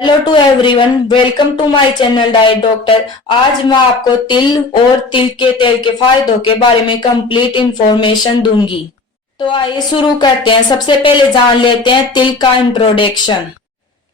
Hello to everyone, welcome to my channel diet doctor. आज मैं आपको तिल और तिल के तेल के फायदों के बारे में कंप्लीट इंफॉर्मेशन दूंगी। तो आइए शुरू करते हैं। सबसे पहले जान लेते हैं तिल का इंट्रोडक्शन।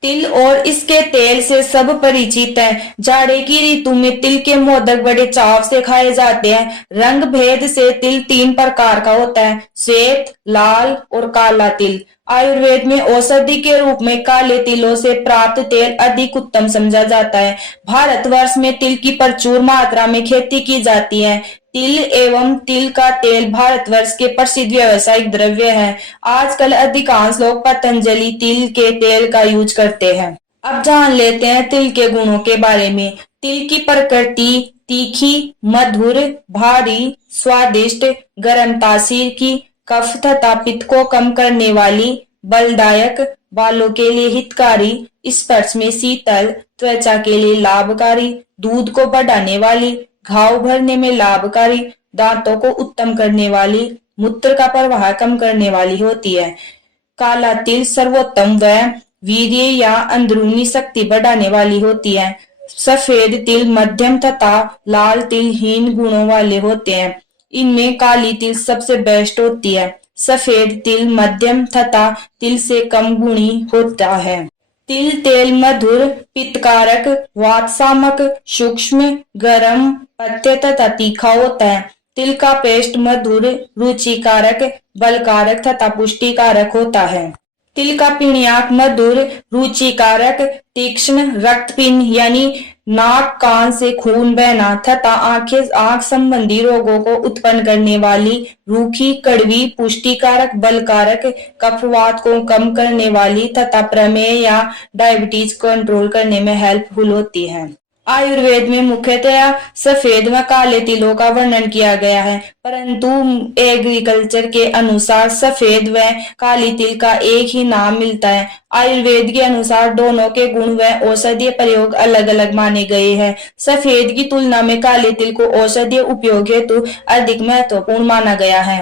तिल और इसके तेल से सब परिचित हैं। जाड़े की ऋतु में तिल के मोदक बड़े चाव से खाए जाते हैं। रंग भेद से तिल तीन प्रकार का होता है, श्वेत, लाल और काला तिल। आयुर्वेद में औषधि के रूप में काले तिलों से प्राप्त तेल अधिक उत्तम समझा जाता है। भारतवर्ष में तिल की प्रचुर मात्रा में खेती की जाती है। तिल एवं तिल का तेल भारतवर्ष के प्रसिद्ध व्यावसायिक द्रव्य है। आजकल अधिकांश लोग पतंजलि तिल के तेल का यूज करते हैं। अब जान लेते हैं तिल के गुणों के बारे में। तिल की प्रकृति तीखी, मधुर, भारी, स्वादिष्ट, गर्म तासीर की, कफ तथा पित्त को कम करने वाली, बलदायक, बालों के लिए हितकारी, स्पर्श में शीतल, त्वचा के लिए लाभकारी, दूध को बढ़ाने वाली, घाव भरने में लाभकारी, दांतों को उत्तम करने वाली, मूत्र का प्रवाह कम करने वाली होती है। काला तिल सर्वोत्तम व वीर्य या अंदरूनी शक्ति बढ़ाने वाली होती है। सफेद तिल मध्यम तथा लाल तिल हीन गुणों वाले होते हैं। इनमें काली तिल सबसे बेस्ट होती है। सफेद तिल मध्यम तथा तिल से कम गुणी होता है। तिल तेल मधुर, पित्तकारक, वातशामक, सूक्ष्म, गरम, पथ्य तथा तीखा होता है। तिल का पेस्ट मधुर, रुचिकारक, बलकारक तथा पुष्टिकारक होता है। तिल का पिण्याक मधुर, रुचिकारक, तीक्ष्ण, रक्तपिंड यानी नाक कान से खून बहना तथा आंख संबंधी रोगों को उत्पन्न करने वाली, रूखी, कड़वी, पुष्टिकारक, बलकारक, कफवात को कम करने वाली तथा प्रमेह या डायबिटीज कंट्रोल करने में हेल्पफुल होती है। आयुर्वेद में मुख्यतया सफेद व काले तिलों का वर्णन किया गया है, परंतु एग्रीकल्चर के अनुसार सफेद व काली तिल का एक ही नाम मिलता है। आयुर्वेद के अनुसार दोनों के गुण व औषधीय प्रयोग अलग अलग माने गए हैं। सफेद की तुलना में काले तिल को औषधीय उपयोग हेतु अधिक महत्वपूर्ण माना गया है।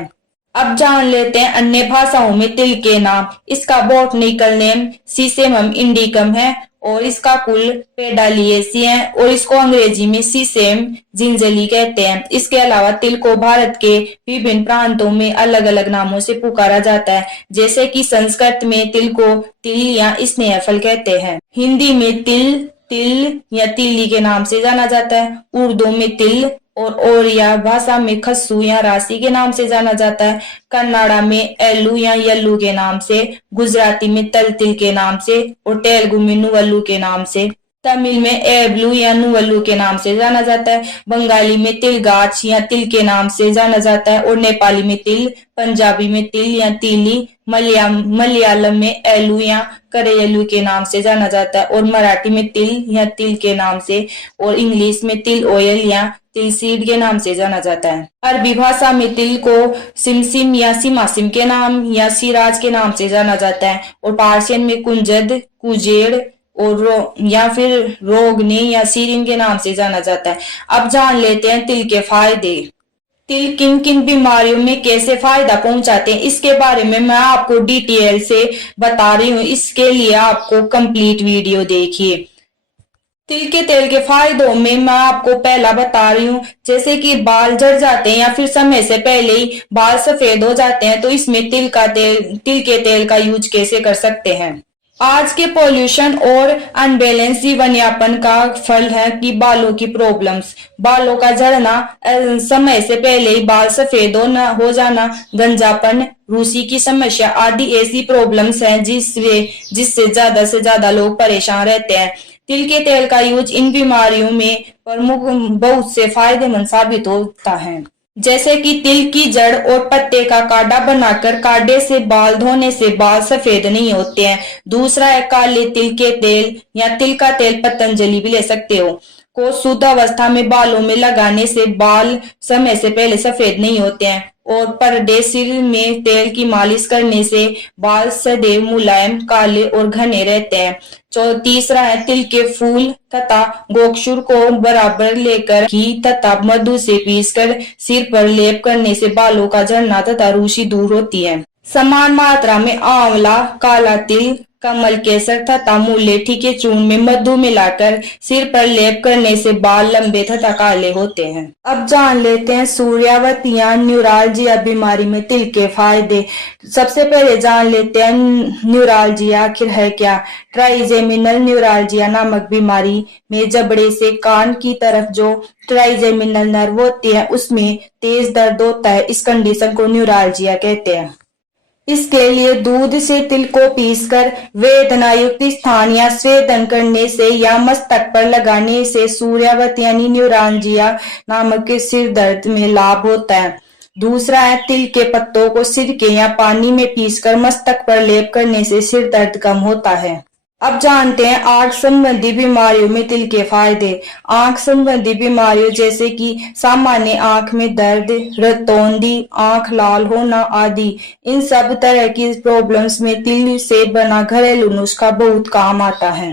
अब जान लेते हैं अन्य भाषाओं में तिल के नाम। इसका बॉटनिकल नेम सीसेमम इंडिकम है और इसका कुल पेडालिएसी है और इसको अंग्रेजी में सीसेम जिंजली कहते हैं। इसके अलावा तिल को भारत के विभिन्न प्रांतों में अलग अलग नामों से पुकारा जाता है, जैसे कि संस्कृत में तिल को तिल या स्नेहफल कहते हैं। हिंदी में तिल तिल या तिल्ली के नाम से जाना जाता है। उर्दू में तिल और ओड़िया भाषा में खस्सू या राशि के नाम से जाना जाता है। कन्नड़ा में एल्लू या यल्लू के नाम से, गुजराती में तल तिल के नाम से और तेलुगु में नुवल्लू के नाम से। तमिल में एब्लू या नुवल्लू के नाम से जाना जाता है। बंगाली में तिल गाछ या तिल के नाम से जाना जाता है और नेपाली में तिल, पंजाबी में तिल या तिली, मलयालम में एलू या करेलू के नाम से जाना जाता है और मराठी में तिल या तिल के नाम से और इंग्लिश में तिल ऑयल या तिल सीड के नाम से जाना जाता है। अरबी भाषा में तिल को सिमसिम या सिमासिम के नाम या सिराज के नाम से जाना जाता है और पार्सियन में कुंजद, कुजेड़ और या फिर रोगने या सीरिन के नाम से जाना जाता है। अब जान लेते हैं तिल के फायदे। तिल किन किन बीमारियों में कैसे फायदा पहुंचाते हैं, इसके बारे में मैं आपको डिटेल से बता रही हूँ। इसके लिए आपको कंप्लीट वीडियो देखिए। तिल के तेल के फायदों में मैं आपको पहला बता रही हूँ, जैसे कि बाल झड़ जाते हैं या फिर समय से पहले ही बाल सफेद हो जाते हैं, तो इसमें तिल के तेल का यूज कैसे कर सकते हैं। आज के पॉल्यूशन और अनबैलेंस जीवन यापन का फल है कि बालों की प्रॉब्लम्स, बालों का झड़ना, समय से पहले ही बाल सफेद हो जाना, गंजापन, रूसी की समस्या आदि ऐसी प्रॉब्लम्स हैं जिससे ज्यादा से ज्यादा लोग परेशान रहते हैं। तिल के तेल का यूज इन बीमारियों में प्रमुख बहुत से फायदेमंद साबित होता है, जैसे कि तिल की जड़ और पत्ते का काढ़ा बनाकर काढ़े से बाल धोने से बाल सफेद नहीं होते हैं। दूसरा है काले तिल के तेल या तिल का तेल पतंजलि भी ले सकते हो को शुद्ध अवस्था में बालों में लगाने से बाल समय से पहले सफेद नहीं होते हैं और पर डे सिर में तेल की मालिश करने से बाल सदैव मुलायम, काले और घने रहते हैं। तीसरा है तिल के फूल तथा गोक्षुर को बराबर लेकर घी तथा मधु से पीसकर सिर पर लेप करने से बालों का झड़ना तथा रूसी दूर होती है। समान मात्रा में आंवला, काला तिल, कमल केसर तथा मुलेठी के चूर्ण में मधु मिलाकर सिर पर लेप करने से बाल लंबे तथा काले होते हैं। अब जान लेते हैं सूर्यावती या न्यूरालजिया बीमारी में तिल के फायदे। सबसे पहले जान लेते हैं न्यूरालजिया आखिर है क्या। ट्राइजेमिनल न्यूरालजिया नामक बीमारी में जबड़े से कान की तरफ जो ट्राइजेमिनल नर्व होती है उसमें तेज दर्द होता है। इस कंडीशन को न्यूरालजिया कहते हैं। इसके लिए दूध से तिल को पीसकर वेदना युक्त स्थान या स्वेदन करने से या मस्तक पर लगाने से सूर्यावती यानी न्यूरालजिया नामक सिर दर्द में लाभ होता है। दूसरा है तिल के पत्तों को सिरके या पानी में पीसकर मस्तक पर लेप करने से सिर दर्द कम होता है। अब जानते हैं आंख संबंधी बीमारियों में तिल के फायदे। आंख संबंधी बीमारियों जैसे कि सामान्य आंख में दर्द, रतौंधी, आंख लाल होना आदि, इन सब तरह की प्रॉब्लम्स में तिल से बना घरेलू नुस्खा बहुत काम आता है।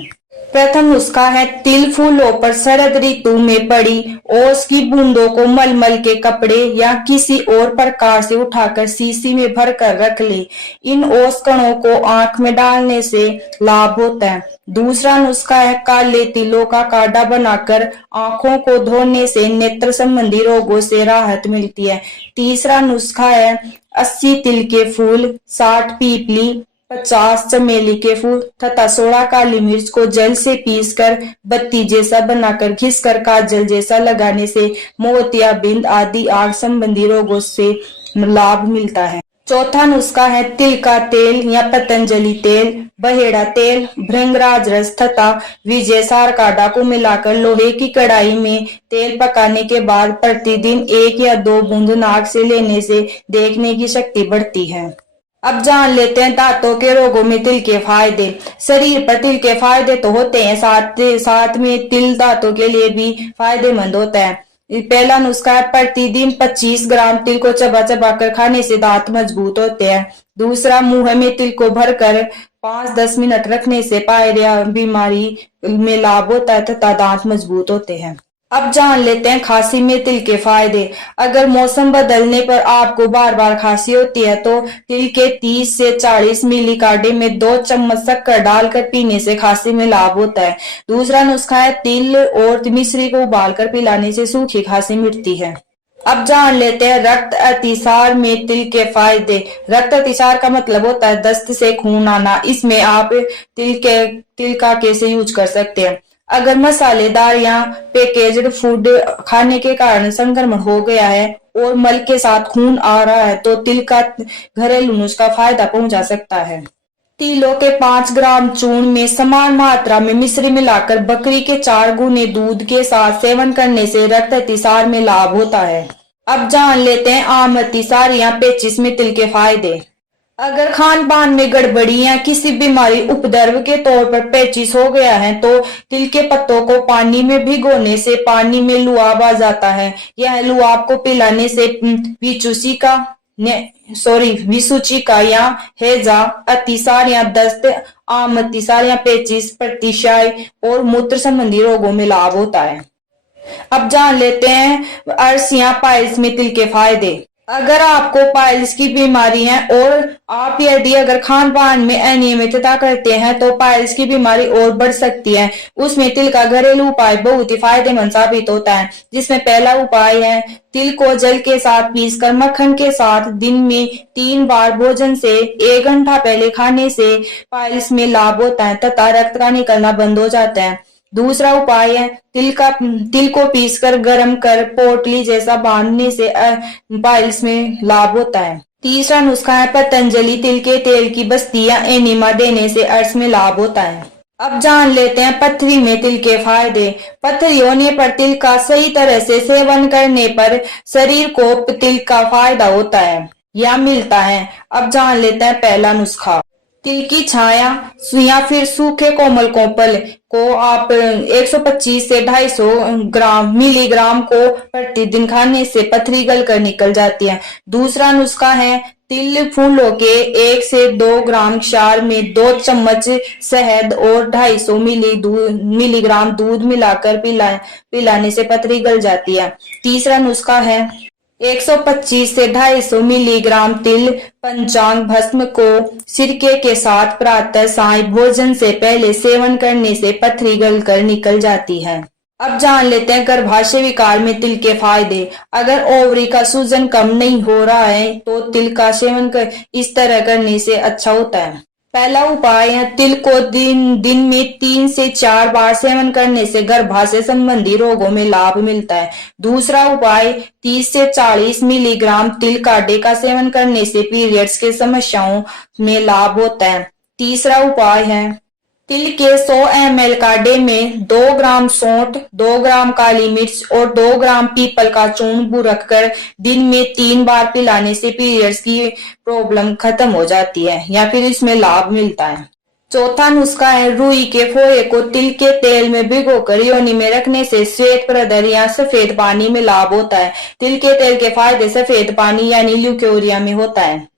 प्रथम नुस्खा है तिल फूलों पर शरद ऋतु में पड़ी ओस की बूंदों को मलमल के कपड़े या किसी और प्रकार से उठाकर शीशी में भरकर रख ले। इन ओस कणों को आंख में डालने से लाभ होता है। दूसरा नुस्खा है काले तिलों का काढ़ा बनाकर आंखों को धोने से नेत्र संबंधी रोगों से राहत मिलती है। तीसरा नुस्खा है 80 तिल के फूल, 60 पीपली, 50 चमेली के फूल तथा 16 काली मिर्च को जल से पीसकर बत्ती जैसा बनाकर घिसकर काजल जैसा लगाने से मोतियाबिंद आदि आंख संबंधी रोगों से लाभ मिलता है। चौथा नुस्खा है तिल का तेल या पतंजलि तेल, बहेड़ा तेल, भृंगराज रस तथा विजयसार काढ़ा को मिलाकर लोहे की कढ़ाई में तेल पकाने के बाद प्रतिदिन 1 या 2 बूंद नाक से लेने से देखने की शक्ति बढ़ती है। अब जान लेते हैं दांतों के रोगों में तिल के फायदे। शरीर पर तिल के फायदे तो होते हैं, साथ में तिल दांतों के लिए भी फायदेमंद होता है। पहला नुस्खा है प्रतिदिन 25 ग्राम तिल को चबा चबा कर खाने से दांत मजबूत होते हैं। दूसरा, मुंह में तिल को भरकर 5-10 मिनट रखने से पायरिया बीमारी में लाभ होता है तथा दांत मजबूत होते हैं। अब जान लेते हैं खांसी में तिल के फायदे। अगर मौसम बदलने पर आपको बार बार खांसी होती है तो तिल के 30 से 40 मिली काढ़े में 2 चम्मच शक्कर डालकर पीने से खांसी में लाभ होता है। दूसरा नुस्खा है तिल और मिश्री को उबालकर पिलाने से सूखी खांसी मिटती है। अब जान लेते हैं रक्त अतिसार में तिल के फायदे। रक्त अतिसार का मतलब होता है दस्त से खून आना। इसमें आप तिल का कैसे यूज कर सकते हैं। अगर मसालेदार या पैकेज्ड फूड खाने के कारण संक्रमण हो गया है और मल के साथ खून आ रहा है तो तिल का घरेलू नुस्खा फायदा पहुंचा सकता है। तिलों के 5 ग्राम चूर्ण में समान मात्रा में मिश्री मिलाकर बकरी के 4 गुने दूध के साथ सेवन करने से रक्त अतिसार में लाभ होता है। अब जान लेते हैं आम अतिसार या पेचिश में तिल के फायदे। अगर खान पान में गड़बड़ी या किसी बीमारी उपद्रव के तौर पर पेचिश हो गया है तो तिल के पत्तों को पानी में भिगोने से पानी में लुआब आ जाता है। यह लुआब को पिलाने से विसूचिका या हैजा, अतिसार या दस्त, आम अतिसार या पेचिश, प्रतिशाय और मूत्र संबंधी रोगों में लाभ होता है। अब जान लेते हैं अर्श या पाइल्स में तिल के फायदे। अगर आपको पाइल्स की बीमारी है और आप यदि अगर खान पान में अनियमितता करते हैं तो पाइल्स की बीमारी और बढ़ सकती है। उसमें तिल का घरेलू उपाय बहुत ही फायदेमंद साबित होता है, जिसमें पहला उपाय है तिल को जल के साथ पीसकर मक्खन के साथ दिन में 3 बार भोजन से 1 घंटा पहले खाने से पाइल्स में लाभ होता है तथा रक्त का निकलना बंद हो जाता है। दूसरा उपाय है तिल को पीसकर गर्म कर पोटली जैसा बांधने से पाइल्स में लाभ होता है। तीसरा नुस्खा है पतंजलि तिल के तेल की बस्ती या एनिमा देने से अर्श में लाभ होता है। अब जान लेते हैं पथरी में तिल के फायदे। पथरी होने पर तिल का सही तरह से सेवन करने पर शरीर को तिल का फायदा होता है या मिलता है। अब जान लेते हैं पहला नुस्खा। तिल की छाया या फिर सूखे कोमल कोपल को आप 125 से 250 मिलीग्राम को प्रतिदिन खाने से पथरी गलकर निकल जाती है। दूसरा नुस्खा है तिल फूलों के 1 से 2 ग्राम क्षार में 2 चम्मच शहद और 250 मिलीग्राम दूध मिलाकर पिलाने से पथरी गल जाती है। तीसरा नुस्खा है 125 से 250 मिलीग्राम तिल पंचांग भस्म को सिरके के साथ प्रातः साय भोजन से पहले सेवन करने से पथरी गलकर निकल जाती है। अब जान लेते हैं गर्भाशय विकार में तिल के फायदे। अगर ओवरी का सूजन कम नहीं हो रहा है तो तिल का सेवन इस तरह करने से अच्छा होता है। पहला उपाय है, तिल को दिन में 3 से 4 बार सेवन करने से गर्भाशय संबंधी रोगों में लाभ मिलता है। दूसरा उपाय, 30 से 40 मिलीग्राम तिल काढ़े का सेवन करने से पीरियड्स के समस्याओं में लाभ होता है। तीसरा उपाय है, तिल के 100 ml काढ़े में 2 ग्राम सौंठ, 2 ग्राम काली मिर्च और 2 ग्राम पीपल का चूर्ण बुरख कर दिन में 3 बार पिलाने से पीरियड्स की प्रॉब्लम खत्म हो जाती है या फिर इसमें लाभ मिलता है। चौथा नुस्खा है, रुई के फोड़े को तिल के तेल में भिगोकर योनि में रखने से श्वेत प्रदर या सफेद पानी में लाभ होता है। तिल के तेल के फायदे सफेद पानी यानी ल्यूकेरिया में होता है।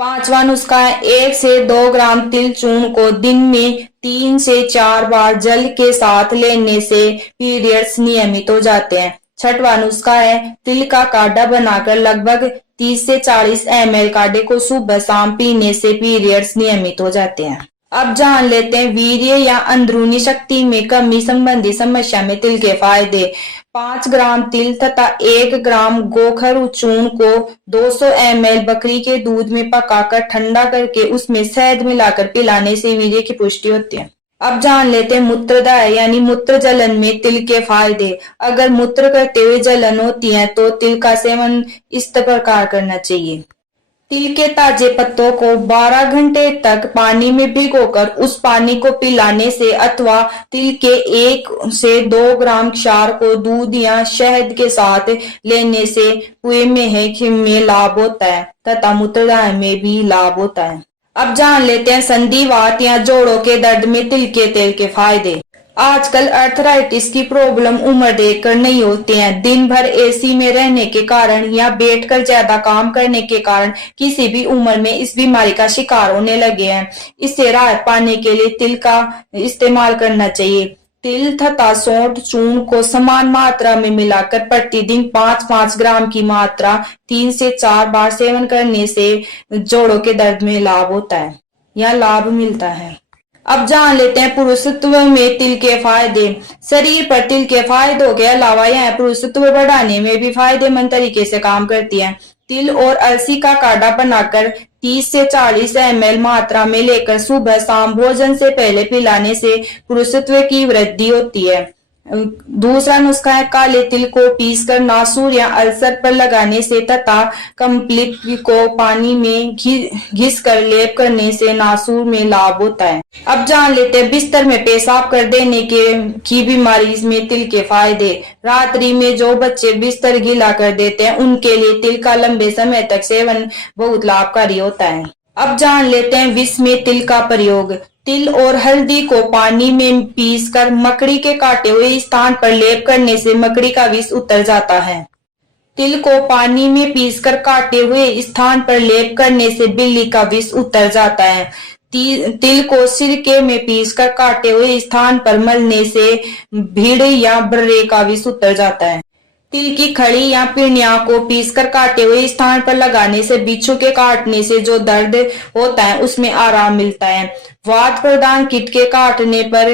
पांचवा नुस्खा है, 1 से 2 ग्राम तिल चूर्ण को दिन में 3 से 4 बार जल के साथ लेने से पीरियड्स नियमित हो जाते हैं। छठवां नुस्खा है, तिल का काढ़ा बनाकर लगभग 30 से 40 ml काढ़े को सुबह शाम पीने से पीरियड्स नियमित हो जाते हैं। अब जान लेते हैं वीर्य या अंदरूनी शक्ति में कमी संबंधी समस्या में तिल के फायदे। 5 ग्राम तिल तथा 1 ग्राम गोखरू चूर्ण को 200 ml बकरी के दूध में पकाकर ठंडा करके उसमें शहद मिलाकर पिलाने से वीर्य की पुष्टि होती है। अब जान लेते हैं मूत्रदाय यानी मूत्र जलन में तिल के फायदे। अगर मूत्र करते हुए जलन होती है तो तिल का सेवन इस प्रकार करना चाहिए। तिल के ताजे पत्तों को 12 घंटे तक पानी में भिगोकर उस पानी को पिलाने से अथवा तिल के 1 से 2 ग्राम क्षार को दूध या शहद के साथ लेने से कुएं में लाभ होता है तथा मूत्रदाय में भी लाभ होता है। अब जान लेते हैं संधिवात या जोड़ों के दर्द में तिल के तेल के फायदे। आजकल अर्थराइटिस की प्रॉब्लम उम्र देखकर नहीं होती है। दिन भर एसी में रहने के कारण या बैठकर ज्यादा काम करने के कारण किसी भी उम्र में इस बीमारी का शिकार होने लगे हैं। इससे राहत पाने के लिए तिल का इस्तेमाल करना चाहिए। तिल तथा सौंठ चूर्ण को समान मात्रा में मिलाकर प्रतिदिन 5-5 ग्राम की मात्रा 3 से 4 बार सेवन करने से जोड़ों के दर्द में लाभ होता है या लाभ मिलता है। अब जान लेते हैं पुरुषत्व में तिल के फायदे। शरीर पर तिल के फायदों के अलावा यह पुरुषत्व बढ़ाने में भी फायदेमंद तरीके से काम करती है। तिल और अलसी का काढ़ा बनाकर 30 से 40 ml मात्रा में लेकर सुबह शाम भोजन से पहले पिलाने से पुरुषत्व की वृद्धि होती है। दूसरा नुस्खा है, काले तिल को पीसकर नासूर या अल्सर पर लगाने से तथा कंप्लीट को पानी में घिस कर लेप करने से नासूर में लाभ होता है। अब जान लेते हैं बिस्तर में पेशाब कर देने की बीमारी में तिल के फायदे। रात्रि में जो बच्चे बिस्तर गीला कर देते हैं उनके लिए तिल का लंबे समय तक सेवन बहुत लाभकारी होता है। अब जान लेते हैं विष में तिल का प्रयोग। तिल और हल्दी को पानी में पीसकर मकड़ी के काटे हुए स्थान पर लेप करने से मकड़ी का विष उतर जाता है। तिल को पानी में पीसकर काटे हुए स्थान पर लेप करने से बिल्ली का विष उतर जाता है। तिल को सिरके में पीसकर काटे हुए स्थान पर मलने से भीड़ या बर्रे का विष उतर जाता है। तिल की खड़ी या पिनिया को पीसकर काटे हुए स्थान पर लगाने से बिच्छू के काटने से जो दर्द होता है उसमें आराम मिलता है। वात प्रदान कीट के काटने पर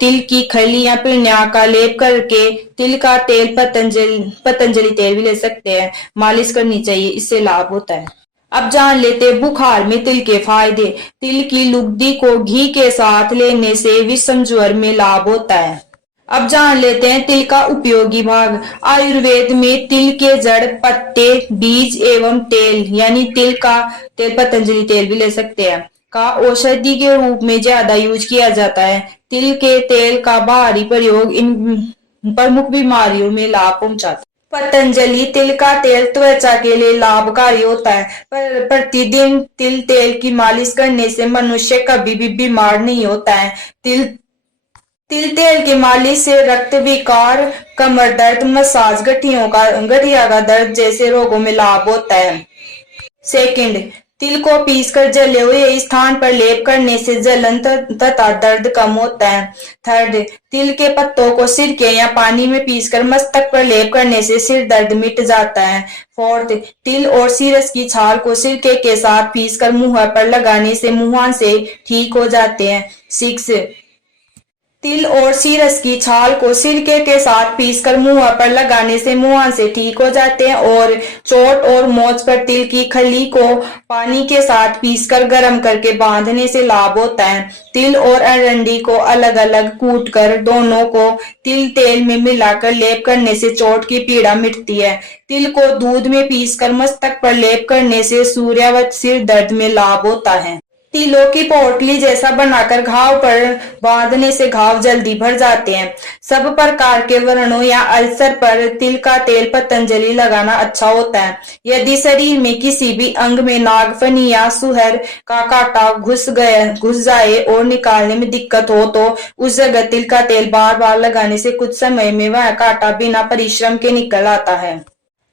तिल की खली या पिनिया का लेप करके तिल का तेल पतंजलि तेल भी ले सकते हैं, मालिश करनी चाहिए, इससे लाभ होता है। अब जान लेते हैं बुखार में तिल के फायदे। तिल की लुगदी को घी के साथ लेने से विषम ज्वर में लाभ होता है। अब जान लेते हैं तिल का उपयोगी भाग। आयुर्वेद में तिल के जड़, पत्ते, बीज एवं तेल यानी तिल का तेल पतंजलि तेल भी ले सकते हैं का औषधि के रूप में ज्यादा यूज किया जाता है। तिल के तेल का बाहरी प्रयोग इन प्रमुख बीमारियों में लाभ पहुंचाता है। पतंजलि तिल का तेल त्वचा के लिए लाभकारी होता है। प्रतिदिन तिल तेल की मालिश करने से मनुष्य कभी भी बीमार नहीं होता है। तिल तेल की मालिश से रक्त विकार, कमर दर्द, मसाज, गठिया का दर्द जैसे रोगों में लाभ होता है। सेकंड, तिल को पीसकर जले हुए स्थान पर लेप करने से जलन तथा दर्द कम होता है। थर्ड, तिल के पत्तों को सिरके या पानी में पीसकर मस्तक पर लेप करने से सिर दर्द मिट जाता है। फोर्थ, तिल और सीरस की छाल को सिरके के साथ पीसकर मुंह पर लगाने से मुहांसे ठीक हो जाते हैं। सिक्स, तिल और सीरस की छाल को सिरके के साथ पीसकर मुंह पर लगाने से मुहांसे ठीक हो जाते हैं। और चोट और मोच पर तिल की खली को पानी के साथ पीसकर गर्म करके बांधने से लाभ होता है। तिल और अरंडी को अलग अलग कूटकर दोनों को तिल तेल में मिलाकर लेप करने से चोट की पीड़ा मिटती है। तिल को दूध में पीसकर मस्तक पर लेप करने से सूर्यावत सिर दर्द में लाभ होता है। तिलों की पोटली जैसा बनाकर घाव पर बांधने से घाव जल्दी भर जाते हैं। सब प्रकार के व्रणों या अल्सर पर तिल का तेल पतंजलि लगाना अच्छा होता है। यदि शरीर में किसी भी अंग में नागफनी या सुहर का कांटा घुस जाए और निकालने में दिक्कत हो तो उस जगह तिल का तेल बार बार लगाने से कुछ समय में वह कांटा बिना परिश्रम के निकल आता है।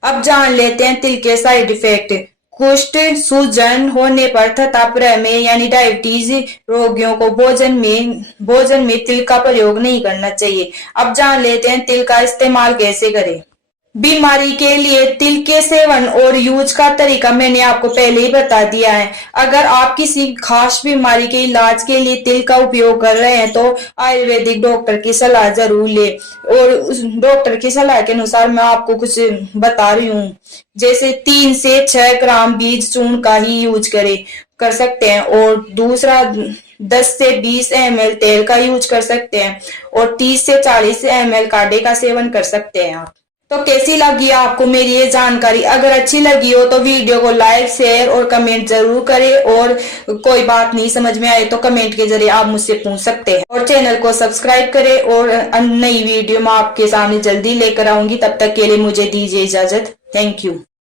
अब जान लेते हैं तिल के साइड इफेक्ट। कुष्ठ, सूजन होने पर तथा प्रमेह यानी डायबिटीज रोगियों को भोजन में तिल का प्रयोग नहीं करना चाहिए। अब जान लेते हैं तिल का इस्तेमाल कैसे करें। बीमारी के लिए तिल के सेवन और यूज का तरीका मैंने आपको पहले ही बता दिया है। अगर आप किसी खास बीमारी के इलाज के लिए तिल का उपयोग कर रहे हैं तो आयुर्वेदिक डॉक्टर की सलाह जरूर ले। और उस डॉक्टर की सलाह के अनुसार मैं आपको कुछ बता रही हूँ, जैसे 3 से 6 ग्राम बीज चूर्ण का ही यूज कर सकते हैं। और दूसरा 10 से 20 ml तेल का यूज कर सकते हैं। और 30 से 40 ml काढ़े का सेवन कर सकते हैं आप। तो कैसी लगी आपको मेरी ये जानकारी? अगर अच्छी लगी हो तो वीडियो को लाइक, शेयर और कमेंट जरूर करें। और कोई बात नहीं समझ में आए तो कमेंट के जरिए आप मुझसे पूछ सकते हैं। और चैनल को सब्सक्राइब करें। और नई वीडियो मैं आपके सामने जल्दी लेकर आऊंगी। तब तक के लिए मुझे दीजिए इजाजत। Thank you.